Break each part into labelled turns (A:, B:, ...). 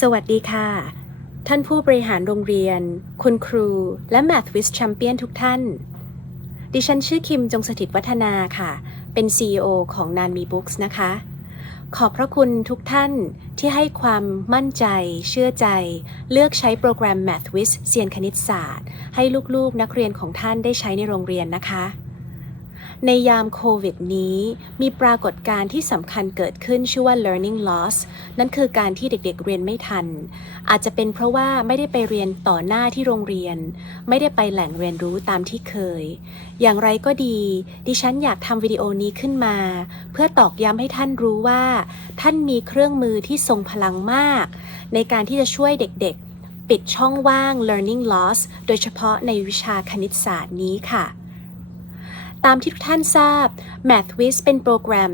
A: สวัสดีค่ะ ท่านผู้บริหารโรงเรียน คุณครู และ Math w i z Champion ทุกท่าน ดิฉันชื่อคิมจงสถิตวัฒนาค่ะ เป็น CEO ของนานมีบุ๊กส์นะคะ ขอบพระคุณทุกท่านที่ให้ความมั่นใจ เชื่อใจ เลือกใช้โปรแกรม Math w i z เซียนคณิตศาสตร์ ให้ลูกๆนักเรียนของท่านได้ใช้ในโรงเรียนนะคะ ในยามโควิดนี้ มีปรากฏการณ์ที่สำคัญเกิดขึ้นชื่อว่า learning loss นั่นคือการที่เด็กๆเรียนไม่ทัน อาจจะเป็นเพราะว่าไม่ได้ไปเรียนต่อหน้าที่โรงเรียน ไม่ได้ไปแหล่งเรียนรู้ตามที่เคย อย่างไรก็ดี ดิฉันอยากทำวิดีโอนี้ขึ้นมา เพื่อตอกย้ำให้ท่านรู้ว่า ท่านมีเครื่องมือที่ทรงพลังมาก ในการที่จะช่วยเด็กๆ ปิดช่องว่าง learning loss โดยเฉพาะในวิชาคณิตศาสตร์นี้ค่ะ ตามที่ทุกท่านทราบ MathWiz เป็นโปรแกรม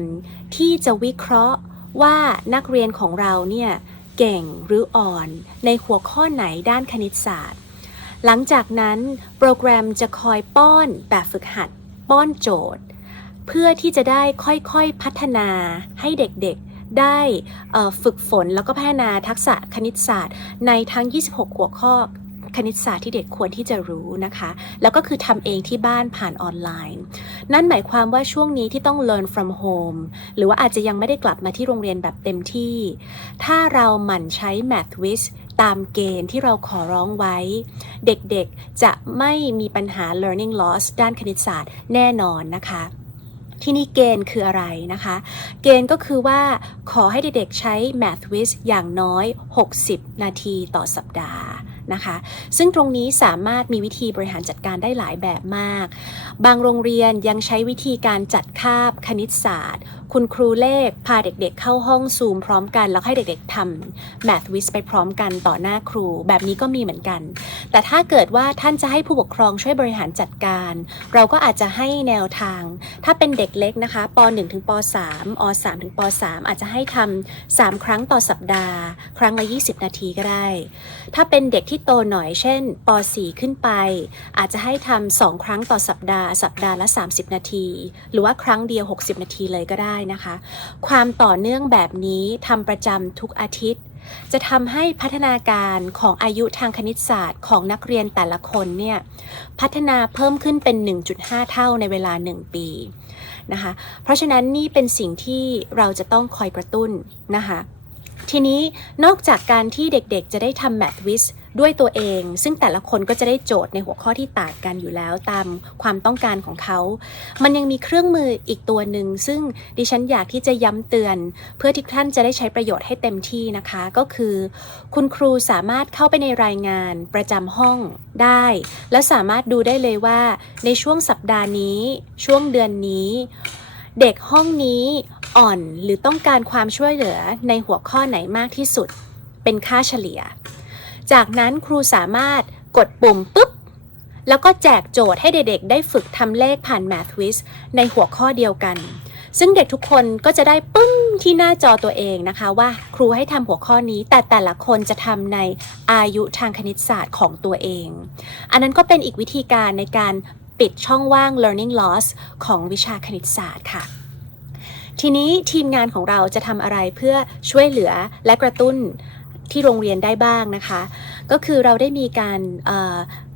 A: ที่จะวิเคราะห์ว่านักเรียนของเราเนี่ยเก่งหรืออ่อนในหัวข้อไหนด้านคณิตศาสตร์ หลังจากนั้นโปรแกรมจะคอยป้อนแบบฝึกหัด ป้อนโจทย์ เพื่อที่จะได้ค่อยๆพัฒนาให้เด็กๆได้ฝึกฝนแล้วก็พัฒนาทักษะคณิตศาสตร์ในทั้ง 26 หัวข้อ คณิตศาสตร์ที่เด็กควรที่จะรู้นะคะ แล้วก็คือทำเองที่บ้านผ่านออนไลน์ นั่นหมายความว่าช่วงนี้ที่ต้อง learn from home หรือว่าอาจจะยังไม่ได้กลับมาที่โรงเรียนแบบเต็มที่ ถ้าเราหมั่นใช้ MathWiz ตามเกณฑ์ที่เราขอร้องไว้ เด็กๆจะไม่มีปัญหา learning loss ด้านคณิตศาสตร์แน่นอนนะคะที่นี่เกณฑ์คืออะไรนะคะ เกณฑ์ก็คือว่าขอให้เด็กๆใช้ MathWiz อย่างน้อย 60 นาทีต่อสัปดาห์ นะคะ ซึ่งตรงนี้สามารถมีวิธีบริหารจัดการได้หลายแบบมาก บางโรงเรียนยังใช้วิธีการจัดคาบคณิตศาสตร์คุณครูเลขพาเด็กๆเข้าห้องซูมพร้อมกัน แล้วให้เด็กๆทำ MathWiz ไปพร้อมกันต่อหน้าครู แบบนี้ก็มีเหมือนกัน แต่ถ้าเกิดว่าท่านจะให้ผู้ปกครองช่วยบริหารจัดการ เราก็อาจจะให้แนวทาง ถ้าเป็นเด็กเล็กนะคะป .1 ถึงป .3 อ .3 ถึงป .3 อาจจะให้ทำ3ครั้งต่อสัปดาห์ ครั้งละ 20 นาทีก็ได้ ถ้าเป็นเด็กที่โตหน่อยเช่นป .4 ขึ้นไป อาจจะให้ทำ2ครั้งต่อสัปดาห์ สัปดาห์ละ 30 นาที หรือว่าครั้งเดียว 60 นาทีเลยก็ได้นะคะ ความต่อเนื่องแบบนี้ทำประจำทุกอาทิตย์ จะทำให้พัฒนาการของอายุทางคณิตศาสตร์ของนักเรียนแต่ละคนเนี่ยพัฒนาเพิ่มขึ้นเป็น 1.5 เท่าในเวลา 1 ปีนะคะ เพราะฉะนั้นนี่เป็นสิ่งที่เราจะต้องคอยกระตุ้นนะคะ ทีนี้นอกจากการที่เด็กๆจะได้ทำ Math w i z ด้วยตัวเอง ซึ่งแต่ละคนก็จะได้โจทย์ในหัวข้อที่ต่างกันอยู่แล้วตามความต้องการของเขา มันยังมีเครื่องมืออีกตัวหนึ่งซึ่งดิฉันอยากที่จะย้ำเตือน เพื่อที่ท่านจะได้ใช้ประโยชน์ให้เต็มที่นะคะ ก็คือ คุณครูสามารถเข้าไปในรายงานประจำห้องได้ แล้วสามารถดูได้เลยว่า ในช่วงสัปดาห์นี้ ช่วงเดือนนี้ เด็กห้องนี้อ่อนหรือต้องการความช่วยเหลือในหัวข้อไหนมากที่สุด เป็นค่าเฉลี่ย จากนั้นครูสามารถกดปุ่มปุ๊บ แล้วก็แจกโจทย์ให้เด็กๆ ได้ฝึกทำเลขผ่าน MathWiz ในหัวข้อเดียวกัน ซึ่งเด็กทุกคนก็จะได้ปึ้งที่หน้าจอตัวเองนะคะว่าครูให้ทำหัวข้อนี้ แต่แต่ละคนจะทำในอายุทางคณิตศาสตร์ของตัวเอง อันนั้นก็เป็นอีกวิธีการในการปิดช่องว่าง learning loss ของวิชาคณิตศาสตร์ค่ะ ทีนี้ทีมงานของเราจะทำอะไรเพื่อช่วยเหลือและกระตุ้น ที่โรงเรียนได้บ้างนะคะ ก็คือเราได้มีการ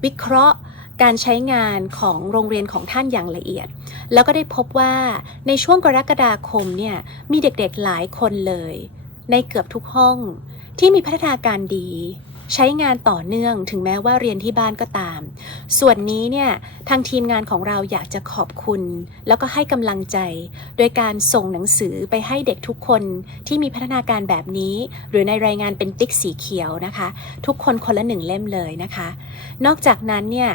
A: วิเคราะห์การใช้งานของโรงเรียนของท่านอย่างละเอียด แล้วก็ได้พบว่าในช่วงกรกฎาคมเนี่ยมีเด็กๆหลายคนเลย ในเกือบทุกห้องที่มีพัฒนาการดี ใช้งานต่อเนื่องถึงแม้ว่าเรียนที่บ้านก็ตาม ส่วนนี้เนี่ยทางทีมงานของเราอยากจะขอบคุณ แล้วก็ให้กำลังใจ โดยการส่งหนังสือไปให้เด็กทุกคนที่มีพัฒนาการแบบนี้ หรือในรายงานเป็นติ๊กสีเขียวนะคะ ทุกคนคนละหนึ่งเล่มเลยนะคะ นอกจากนั้นเนี่ย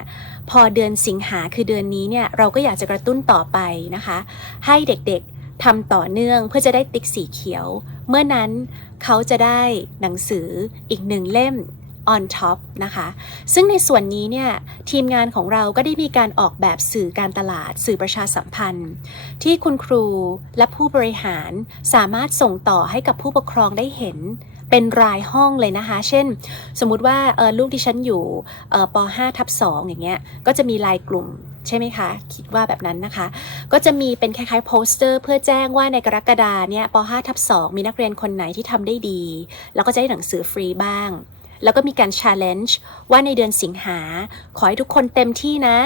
A: พอเดือนสิงหาคือเดือนนี้เนี่ยเราก็อยากจะกระตุ้นต่อไปนะคะ ให้เด็กๆทำต่อเนื่องเพื่อจะได้ติ๊กสีเขียว เมื่อนั้นเขาจะได้หนังสืออีกหนึ่งเล่ม on top นะคะ ซึ่งในส่วนนี้เนี่ยทีมงานของเราก็ได้มีการออกแบบสื่อการตลาดสื่อประชาสัมพันธ์ ที่คุณครูและผู้บริหารสามารถส่งต่อให้กับผู้ปกครองได้เห็นเป็นรายห้องเลยนะคะ เช่น สมมุติว่าลูกที่ฉันอยู่ป .5 ทับ2อย่างเงี้ย ก็จะมีรายกลุ่มใช่ไหมคะ คิดว่าแบบนั้นนะคะ ก็จะมีเป็นคล้ายๆโปสเตอร์ เพื่อแจ้งว่าในกรกฎาเนี่ยป .5 ทับ2มีนักเรียนคนไหนที่ทำได้ดี แล้วก็จะได้หนังสือฟรีบ้าง แล้วก็มีการ challenge ว่าในเดือนสิงหา ขอให้ทุกคนเต็มที่นะ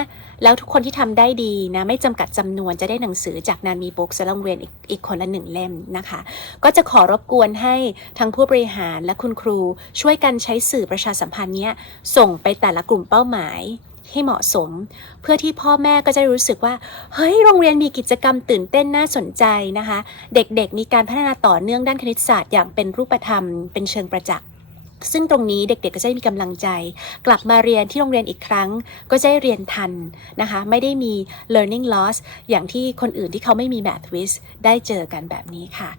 A: แล้วทุกคนที่ทำได้ดีนะ ไม่จำกัดจำนวนจะได้หนังสือจากนานมีบุ๊กและโรงเรียนอีกอีกคนละหนึ่งเล่มนะคะ ก็จะขอรบกวนให้ทั้งผู้บริหารและคุณครูช่วยกันใช้สื่อประชาสัมพันธ์เนี้ยส่งไปแต่ละกลุ่มเป้าหมายให้เหมาะสม เพื่อที่พ่อแม่ก็จะรู้สึกว่า เฮ้ย โรงเรียนมีกิจกรรมตื่นเต้นน่าสนใจนะคะ เด็กๆ มีการพัฒนาต่อเนื่องด้านคณิตศาสตร์อย่างเป็นรูปธรรม เป็นเชิงประจักษ์ ซึ่งตรงนี้เด็กๆก็จะได้มีกำลังใจ กลับมาเรียนที่โรงเรียนอีกครั้ง ก็จะได้เรียนทันนะคะ ไม่ได้มี learning loss อย่างที่คนอื่นที่เขาไม่มี math wiz ได้เจอกันแบบนี้ค่ะ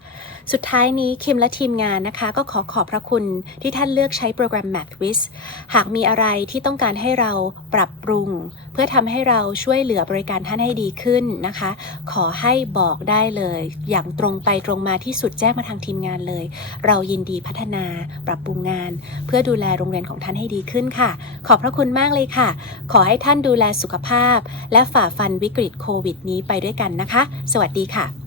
A: สุดท้ายนี้คิมและทีมงานนะคะ ก็ขอขอบพระคุณที่ท่านเลือกใช้โปรแกรม MathWiz หากมีอะไรที่ต้องการให้เราปรับปรุง เพื่อทำให้เราช่วยเหลือบริการท่านให้ดีขึ้นนะคะ ขอให้บอกได้เลย อย่างตรงไปตรงมาที่สุดแจ้งมาทางทีมงานเลย เรายินดีพัฒนาปรับปรุงงานเพื่อดูแลโรงเรียนของท่านให้ดีขึ้นค่ะ ขอบพระคุณมากเลยค่ะ ขอให้ท่านดูแลสุขภาพ และฝ่าฟันวิกฤตโควิดนี้ไปด้วยกันนะคะ สวัสดีค่ะ